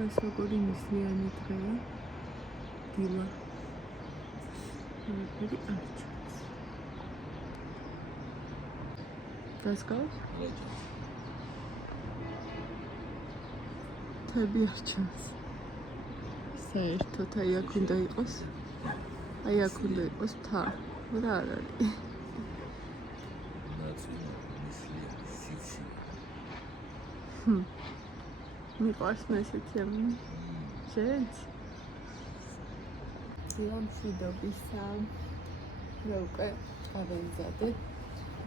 დღეს როგორი ნისლიანი დღეა. დილა. მე არჩევს. გასკავს? თები არჩევს. საერთოდ აი აქ უნდა იყოს. აი აქ უნდა იყოს მთა. რა არ არის? მიყვარს ესეთი ამი. შეეც? დილა მშვიდობისა. მე უკვე წავეიზადე.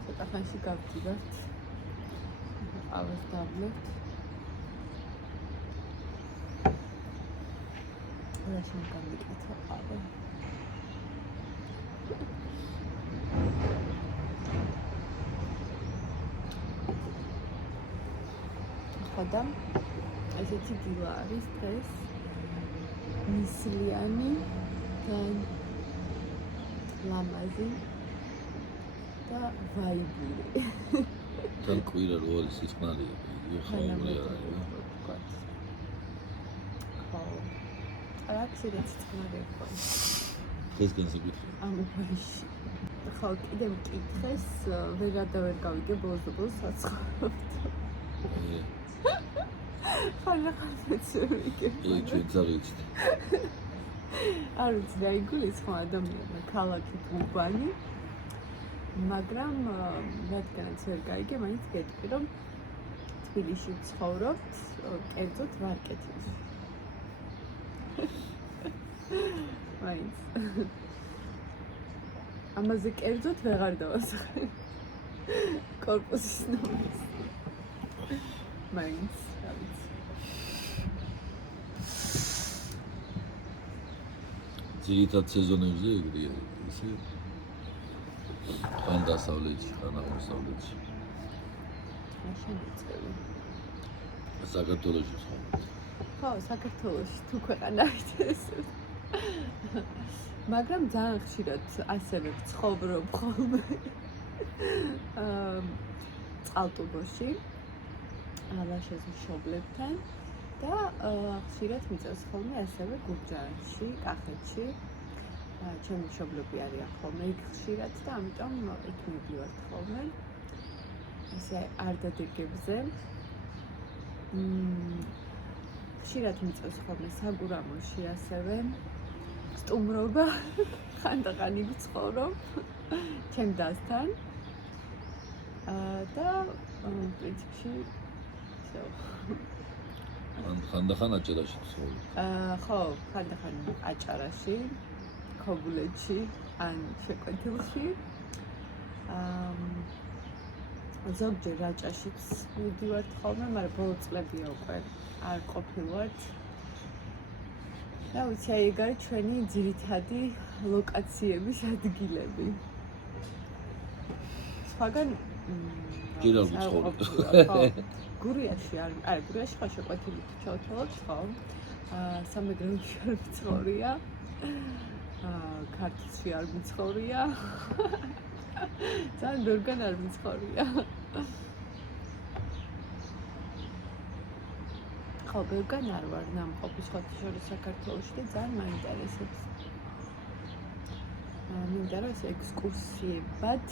ცოტა ხანში გავდივართ. ყავას დავლებთ. რაში გამიკეთა ყავა. ხოდა ესეთი დილა არის დღეს. ნისლიანი და ლამაზი და ვაიბური. თან კვირა რო არის სიწყნარია, იგი ხაური არის. არაქსირეც წყნარია. ეს განსაკუთრებით. ამოფაში. ხო, კიდე მკითხეს, ვერ გავიგე ბოლოს საცხოვრებთ. ხალხაცები. აი ჩვენ წავიდეთ. არ ვიცი რა იგულისხმო ადამიანმა ქალაქი უბანი, მაგრამ რადგანაც ვერ გაიგე, მაინც გეტყვი, რომ თბილისში ვცხოვრობთ, კერძოდ ვარკეთილში. მაინც. ამაზე კერძოდ ვეღარ დავასახე. კორპუსის ნომერს. მაინც, რა ვიცი. ძირითად სეზონებზე ეგრეა, ისე ხან დასავლეთში, ხან აღმოსავლეთში. მაშინ ვიწყები. საქართველოში ცხოვრობ. ხო, საქართველოში თუ ქვეყანავით ეს. მაგრამ ძალიან ხშირად ასევე ვცხოვრობ ხოლმე. წყალტუბოში, ლაშას მშობლებთან და ხშირად მიწევს ხოლმე ასევე გურჯაანში, კახეთში. ჩემი მშობლები არიან ხოლმე იქ ხშირად და ამიტომ იქ მივდივართ ხოლმე. ესე არდადეგებზე. ხშირად მიწევს ხოლმე საგურამოში ასევე. სტუმრობა, ხანდახანი ვცხოვრობ ჩემ დასთან. და პრინციპში ხანდახან აჭარაში ცხოვრობ. ხო, ხანდახან აჭარაში, ქობულეთში, ან შეკვეთილში. ზოგჯერ რაჭაშიც მივდივართ ხოლმე, მაგრამ ბოლო წლებია უკვე არ ყოფილვართ. რა ვიცი, აი ეგ არის ჩვენი ძირითადი ლოკაციების ადგილები. სხვაგან ჯერ არ ვიცხოვრობ. გურიაში არ გურიაში ხო შეკვეთილით ჩავთვალოთ ხო? სამეგრელოში არ ვიცხოვრია. ქართლში არ ვიცხოვრია. ძალიან ბევრგან არ ვიცხოვრია. ხო, ბევრგან არ ვარ ნამყოფი შორის საქართველოში და ძალიან მაინტერესებს. მინდა რომ ეს ექსკურსიებად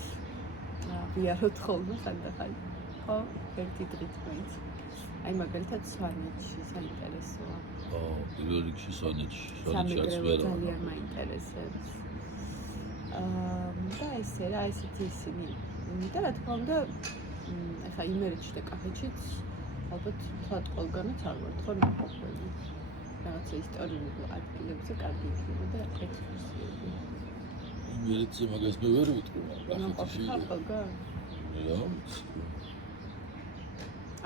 ვიაროთ ხოლმე ხანდახან. ხო, ერთი დღით მაინც. აი მაგალითად სვანეთში საინტერესოა. პირველ რიგში სვანეთში. სამეგრელო ძალიან მაინტერესებს. და ესე რა, ესეთი ისინი. და რა თქმა უნდა, ახლა იმერეთში და კახეთშიც ალბათ თქვათ ყველგანაც არ ვართ ხო ნამყოფები. რაღაცა ისტორიულ ადგილებზე კარგი იქნებოდა ექსკურსიები. იმერეთზე მაგას მე ვერ ვიტყვი, მაგრამ კახეთში ხარ ყველგან? რა?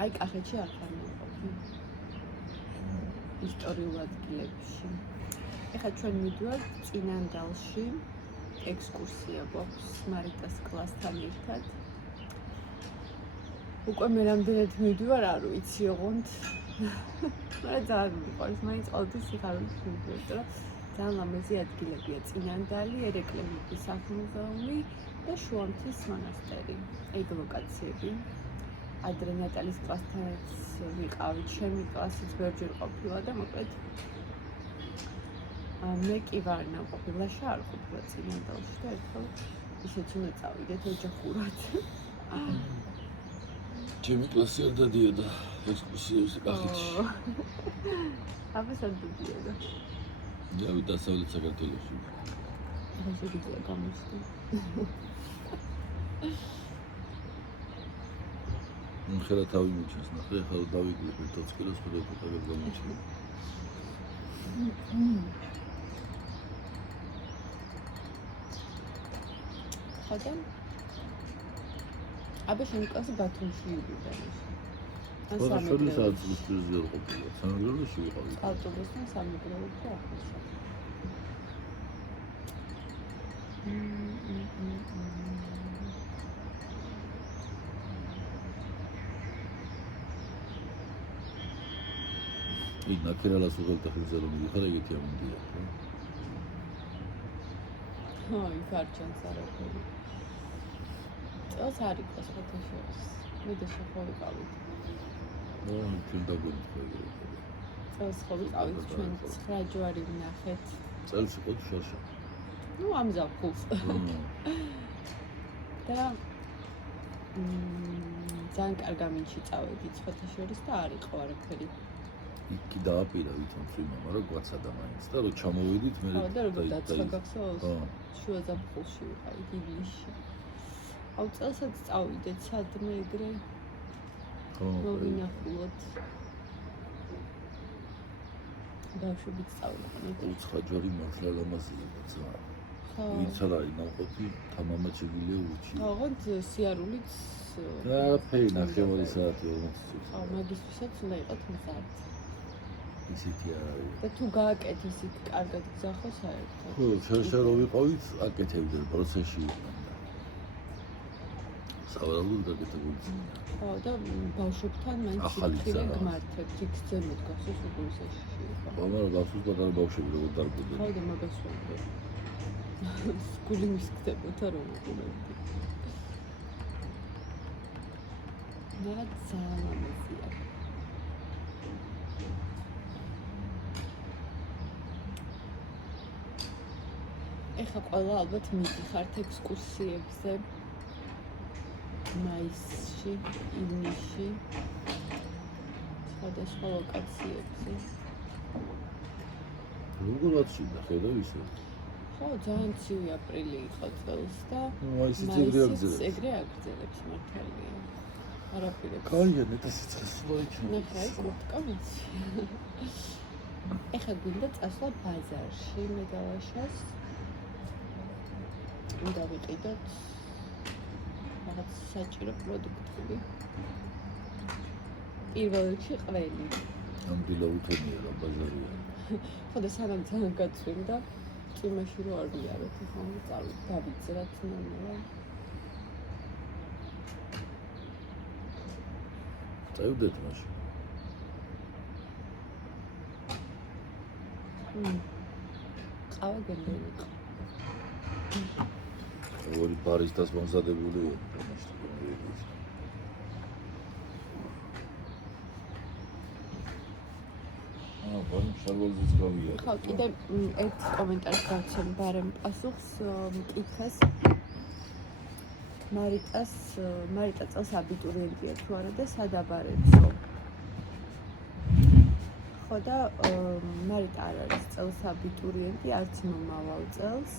აი კახეთში არ ხარ ნამყოფი. ისტორიულ ადგილებში. ეხლა ჩვენ მივდივართ წინანდალში ექსკურსია გვაქვს მარიტას კლასთან ერთად. უკვე მე რამდენად მივდივარ, არ ვიცი ოღონდ. მაგრამ ძალიან მიყვარს, მაინც ყოველთვის სიხარულით მივდივართ, რომ ძალიან ლამაზი ადგილებია. წინანდალი, ერეკლემების სახლ-მუზეუმი და შუამთის მონასტერი. ეგ ლოკაციები. ადრე ნატალის კლასთანაც ვიყავით, ჩემი კლასიც ბევრჯერ ყოფილა და მოკლედ მე კი ვარ ნამყოფი, ლაშა არ ყოფილა წინანდალში და ერთხელ ისეც უნდა წავიდეთ ოჯახურად. ჩემი კლასი არ დადიოდა ექსკურსიებზე კახეთში. აბა სად დადიოდა? დავით დასავლეთ საქართველოში. ახლა შეგიძლია გამოსცი. ხელა თავი მიჩენს, ნახე, ახლა დავიკლებ 20 კილოს ხდება პატარა გამოჩენს. ხოდა აბა შენი კლასი ბათუმში იყვნენ. ხოდა შორის წლის წელზე არ ყოფილა, სამეგრელოში ვიყავით. ავტობუსთან სამეგრელოში ახლოსა. ნაკერალას უღელთა ხელზე რომ მიდიხარ, ეგეთი ამონდია, ხო? იქ არ ჩანს არაფერი. წელს არ იყოს ფოტოშოპს. მე და შეხო ვიყავით. ჩვენ დაგვენთხო ეგრე. წელს ხო ვიყავით ჩვენ 9 ჯვარი ვნახეთ. წელს იყო შარშა. ნუ ამზაფხულს. და ძალიან კარგ ამინში წავედით ფოტოშოპს და არ იყო არაფერი. იქი დააპირა ვითომ წვიმა, მაგრამ გვაცადა მაინც და რო ჩამოვედით მე და როგორ დაწყა გახსოვს? შუა ზაფხულში ვიყავით ივლისში. აუ წელსაც წავიდეთ სადმე ეგრე. მოვინახულოთ. ბავშვებიც წავიდნენ. უცხო ჯვარი მართლა ლამაზია ცა. ვინც არ არის ნამყოფი, თამამად შეგიძლია ურჩი. ოღონდ სიარულიც და ფეი ნახევარი საათი 40 წუთი. მაგისთვისაც უნდა იყოთ მზად. ისეთი არ არის. და თუ გააკეთეს იქ კარგად გზა ხო საერთოდ. ხო, შარშა რო ვიყავით, აკეთებდნენ პროცესში იყვნენ. სავარაუდოდ გაკეთებული ძინა. ხო, და ბავშვებთან მაინც იქ გმართებთ, იქ ზემოთ გახსოვს უგუნსაში. მაგრამ გახსოვს პატარა ბავშვები როგორ დარბოდნენ. ხო, და მაგას ვამბობ. სკული მისკდებოდა რომ უყურებდი. და ძალიან ამაზია. ეხლა ყველა ალბათ მიდიხართ ექსკურსიებზე. მაისში, ივნისში, სხვადასხვა ლოკაციებზე. როგორ აცვიდა ხედავ ისე? ხო, ძალიან ცივი აპრილი იყო წელს და მაისიც ეგრე აგრძელებს მართალია. არაფერებს. კაია, მეტად სიცხესლა იქნება. ნახე, აი კურტკა მიცი. ეხლა გვინდა წასვლა ბაზარში, მე და ლაშას. უნდა ვიყიდოთ რაღაც საჭირო პროდუქტები. პირველ რიგში ყველი. ამდილა უთენია რა ბაზარია. ხო და სანამ ძალიან გაწვიმდა, წვიმაში რო არ ვიაროთ, ახლა წავიდეთ დავიძრათ ნანა. წავიდეთ მაშინ. ყავა გენდენიკა. ორი ბარისტას მომზადებული იყო. ბარემ შარვალზეც გავიარე. ხო, კიდე ერთ კომენტარს გავცემ ბარემ პასუხს მკითხეს. მარიტა წელს აბიტურიენტია თუ არა და სად აბარებსო? ხო და მარიტა არ არის წელს აბიტურიენტი, არც მომავალ წელს.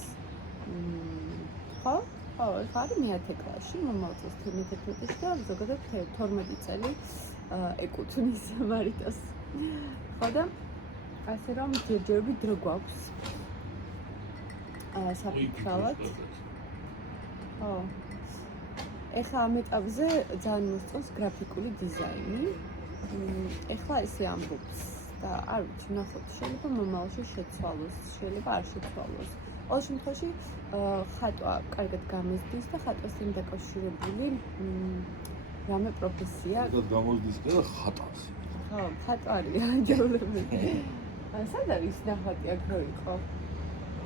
ხო, ეხლა არის მე-10 კლასში, მომავალ წელს 11-ში და ზოგადად 12 წელი ეკუთვნის მარიტას. ხო და ასე რომ ჯერჯერობით დრო გვაქვს საფიქრალად. ხო. ეხლა ამ ეტაპზე ძალიან მოსწონს გრაფიკული დიზაინი. ეხლა ესე ამბობს და არ ვიცი, ნახოთ, შეიძლება მომავალში შეცვალოს, შეიძლება არ შეცვალოს. ყოველ შემთხვევაში ხატვა კარგად გამოსდის და ხატვასთან დაკავშირებული რამე პროფესია. კარგად გამოსდის და ხატავს. ხო, ხატვარია ჯერჯერობით. სად არის ნახატი აქ რო იყო?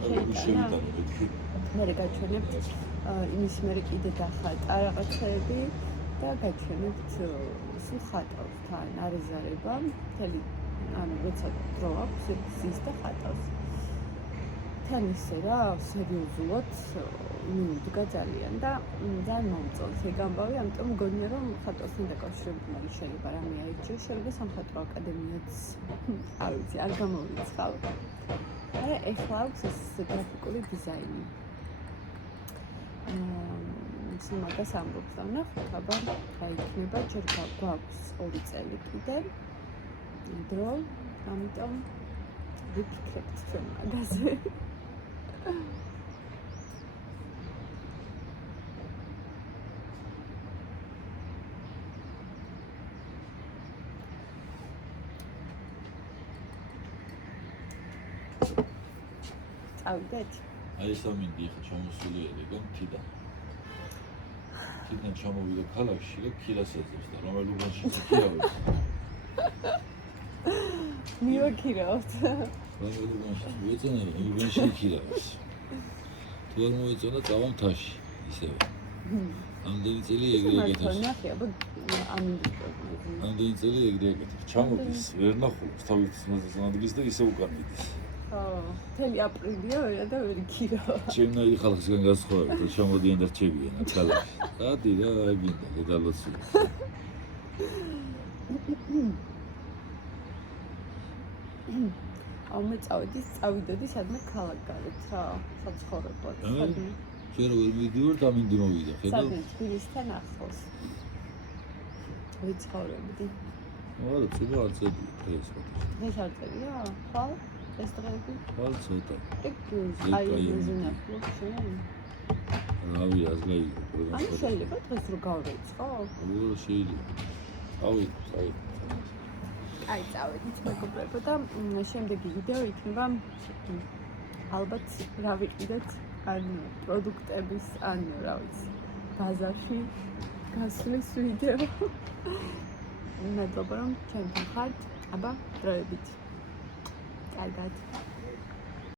შევიტანო მეთქი. მე გაჩვენებთ იმის მერე კიდე დახატა რაღაცები და გაჩვენებთ ხატავს თან არეზარება მთელი ანუ როცა დრო აქვს ზის და ხატავს თან ისე რა სერიოზულად მიუდგა ძალიან და ძალიან მომწონს ეგ ამბავი ამიტომ მგონია რომ ხატვასთან დაკავშირებული შეიძლება რამე აირჩიოს შეიძლება სამხატვრო აკადემიაც არ ვიცი არ გამოვიცხავ არა ეხლა აქვს ეს გრაფიკული დიზაინი სიმაგას ამბობს და ნახოთ აბა რა იქნება ჯერ გვაქვს 2 წელი კიდე დრო ამიტომ ვიფიქრებთ ჩვენ მაგაზე წავიდეთ აი ეს ამინდი ხა ჩამოსული ეგა თიდან თიდან ჩამოვიდა ქალაქში და ქირას ეძებს და რომელ უბანში ქირავებს მივაქირავთ რომელ უბანში უეწონა უბანში ქირავებს თუ არ მოეწონა წავა მთაში ისევ ამდენი წელი ეგრე ეკეთებს ნახე აბა ამინდი ამდენი წელი ეგრე ეკეთებს ჩამოდის ვერ ნახულობს თავის ადგილს და ისე უკან მიდის მთელი აპრილია ვერა და ვერ იქირავა. ჩემნაირი ხალხისგან გასხოვებით, რომ ჩამოდიან და რჩებიან აქ ქალაქში. დადი რა, აი გინდა, დედალოცი. მე წავიდოდი სადმე ქალაქგარეთ რა, საცხოვრებლად. ჩვენ რო ვერ მივიდივართ, ამინდი მოვიდა, ხედავ? სადმე თბილისთან ახლოს. ვიცხოვრობდი. არა, ცოტა არ წერდი დღეს. დღეს არ წერია? ხვალ? ეს დღეები? ხვალ ცოტა. ეგ აი ზინაფლობს შენ? რავი, ას გაიგო, პროგრამა. ანუ შეიძლება დღეს რო გავრეცხო? ო, შეიძლება. აი. აი, წავედით მეგობრებო და შემდეგი ვიდეო იქნება ალბათ რა ვიყიდეთ ან პროდუქტების ან რა ვიცი ბაზარში გასვლის ვიდეო. მადლობა რომ ჩემთან ხართ. აბა დროებით. კარგად.